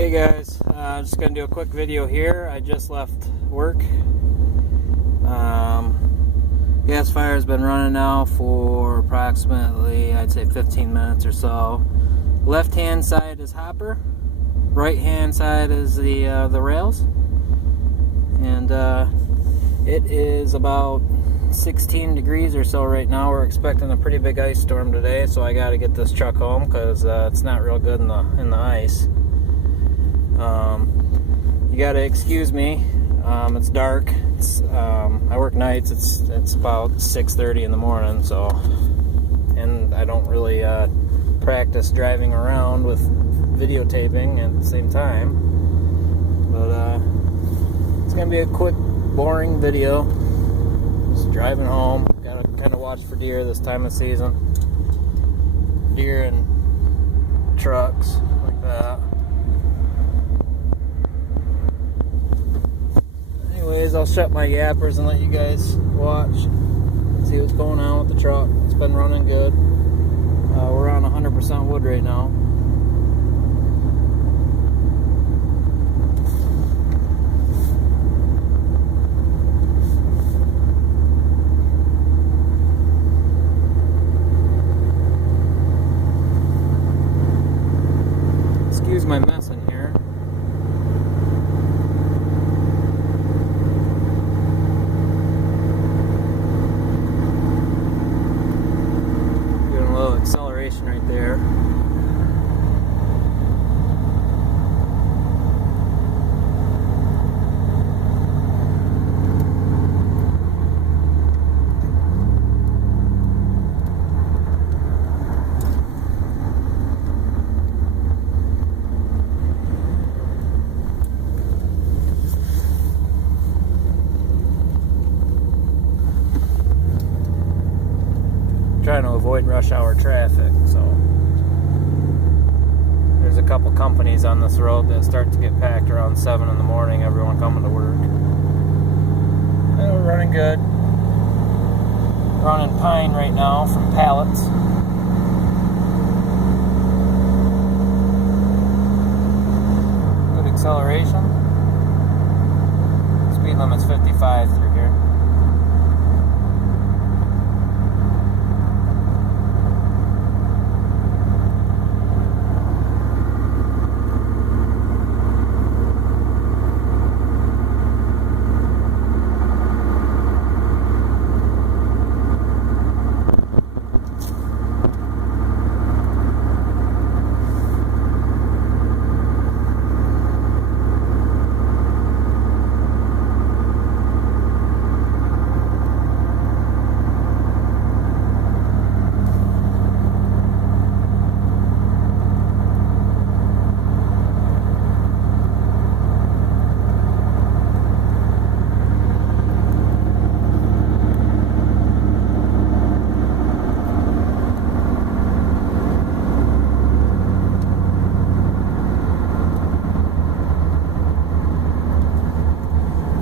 Hey guys, I'm just going to do a quick video here. I just left work. Gasifier has been running now for approximately, I'd say 15 minutes or so. Left hand side is hopper, right hand side is the rails, and it is about 16 degrees or so right now. We're expecting a pretty big ice storm today, so I got to get this truck home because it's not real good in the ice. You got to excuse me. It's dark. I work nights. It's about 6:30 in the morning, so, and I don't really practice driving around with videotaping at the same time. But it's gonna be a quick, boring video. Just driving home. Gotta kind of watch for deer this time of season. Deer and trucks like that. Anyways, I'll shut my yappers and let you guys watch, see what's going on with the truck. It's been running good. We're on 100% wood right now. Excuse my mess in here. Acceleration right there. Trying to avoid rush hour traffic, so there's a couple companies on this road that start to get packed around 7 in the morning, everyone coming to work. And we're running good. Running pine right now from pallets. Good acceleration. Speed limit's 55 through here.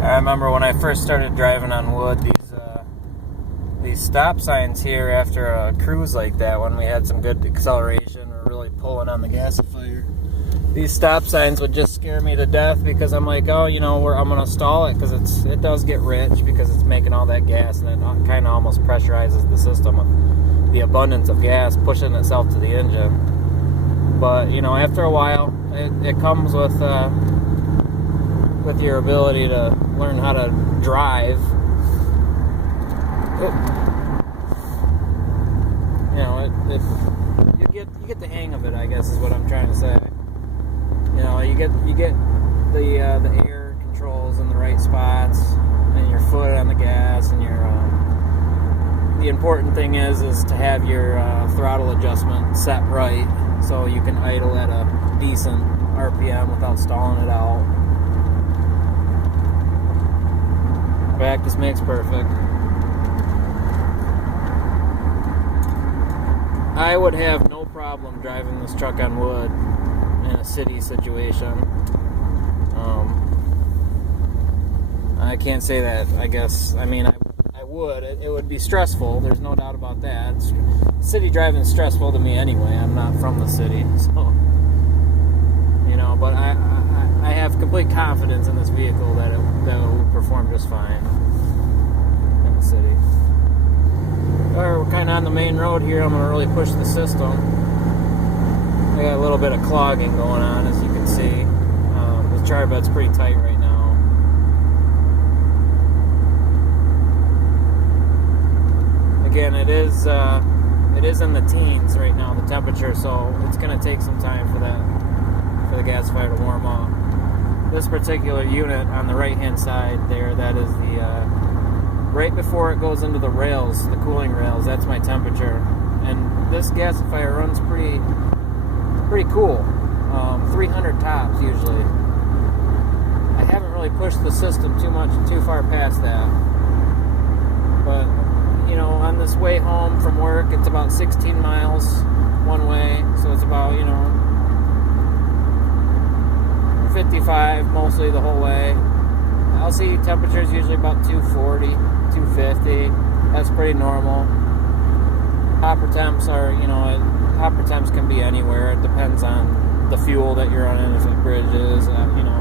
I remember when I first started driving on wood, these stop signs here after a cruise like that, when we had some good acceleration, we're really pulling on the gasifier. These stop signs would just scare me to death because I'm like, oh, you know, I'm gonna stall it because it does get rich because it's making all that gas, and it kind of almost pressurizes the system with the abundance of gas pushing itself to the engine. But you know, after a while, it comes with your ability to learn how to drive. You get the hang of it, I guess is what I'm trying to say. You know, you get the air controls in the right spots, and your foot on the gas, and the important thing is to have your throttle adjustment set right so you can idle at a decent RPM without stalling it out. Practice makes perfect. I would have no problem driving this truck on wood in a city situation. I can't say that, I guess. I mean, I would. It would be stressful. There's no doubt about that. City driving is stressful to me anyway. I'm not from the city, so, you know, but I complete confidence in this vehicle that it will perform just fine in the city. Alright, we're kind of on the main road here. I'm going to really push the system. I got a little bit of clogging going on, as you can see. The char bed's pretty tight right now. Again, it is in the teens right now, the temperature, so it's going to take some time for the gasifier to warm up. This particular unit on the right hand side there, that is the right before it goes into the rails, the cooling rails, that's my temperature. And this gasifier runs pretty cool. 300 tops usually. I haven't really pushed the system too far past that. But you know, on this way home from work, it's about 16 miles one way, so it's about, you know, 55 mostly the whole way. I'll see temperatures usually about 240, 250. That's pretty normal. Hopper temps are, you know, hopper temps can be anywhere. It depends on the fuel that you're running, if it bridges, you know,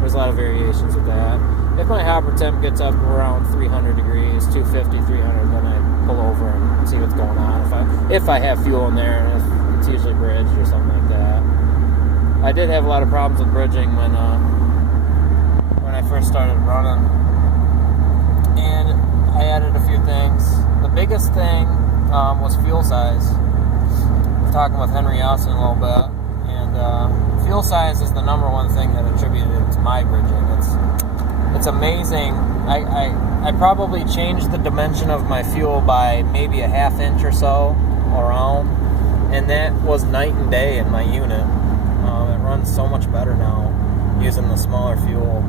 there's a lot of variations with that. If my hopper temp gets up around 300 degrees, 250, 300, then I pull over and see what's going on. If I have fuel in there, and if it's usually bridged or something like that. I did have a lot of problems with bridging when I first started running, and I added a few things. The biggest thing was fuel size. I was talking with Henry Austin a little bit, and fuel size is the number one thing that attributed to my bridging. It's amazing. I probably changed the dimension of my fuel by maybe a half inch or so around, and that was night and day in my unit. It runs so much better now using the smaller fuel.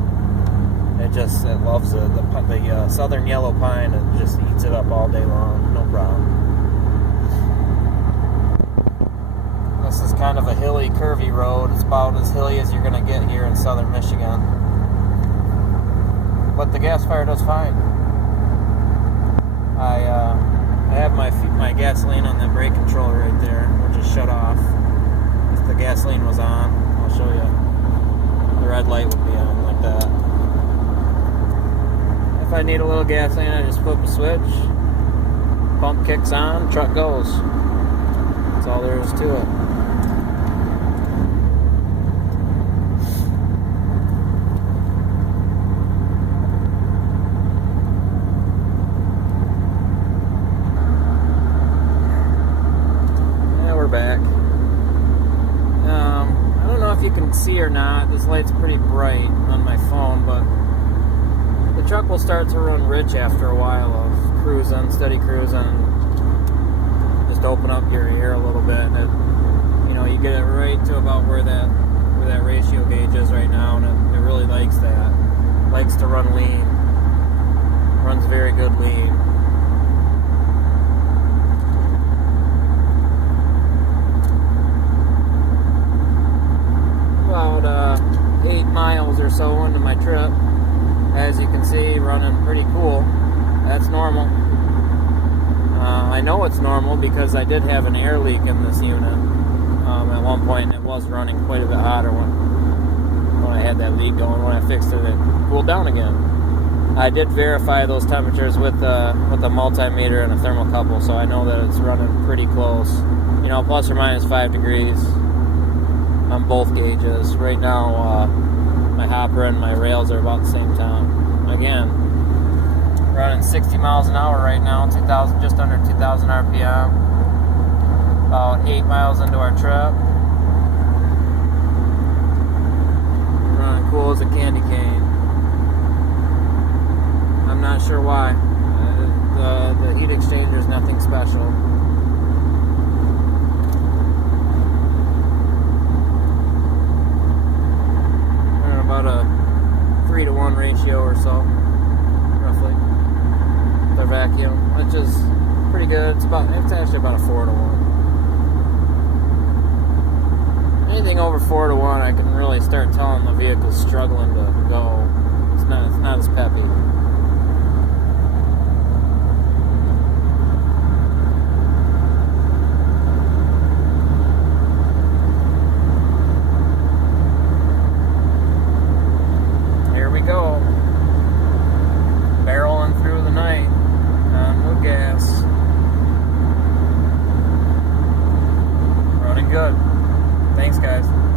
It loves it. The southern yellow pine, it just eats it up all day long, no problem. This is kind of a hilly, curvy road. It's about as hilly as you're going to get here in southern Michigan. But the gasifier does fine. I have my gasoline on the brake controller right there, which is shut off. If the gasoline was on, I'll show you. The red light would be on like that. If I need a little gasoline, I just flip a switch, pump kicks on, truck goes. That's all there is to it. Back. I don't know if you can see or not. This light's pretty bright on my phone, but the truck will start to run rich after a while of cruising, steady cruising. Just open up your ear a little bit, and you know, you get it right to about where that ratio gauge is right now, and it really likes that. Likes to run lean. Runs very good lean. About 8 miles or so into my trip. As you can see, running pretty cool. That's normal. I know it's normal because I did have an air leak in this unit. At one point, it was running quite a bit hotter when I had that leak going. When I fixed it, it cooled down again. I did verify those temperatures with a multimeter and a thermocouple, so I know that it's running pretty close. You know, plus or minus 5 degrees. On both gauges. Right now, my hopper and my rails are about the same time. Again, running 60 miles an hour right now, just under 2,000 RPM. About 8 miles into our trip. Running cool as a candy cane. I'm not sure why. The heat exchanger is nothing special. About a 3-to-1 ratio or so, roughly. The vacuum, which is pretty good. It's actually about a 4-to-1. Anything over 4-to-1, I can really start telling the vehicle's struggling to go. It's not as peppy. good. Thanks, guys.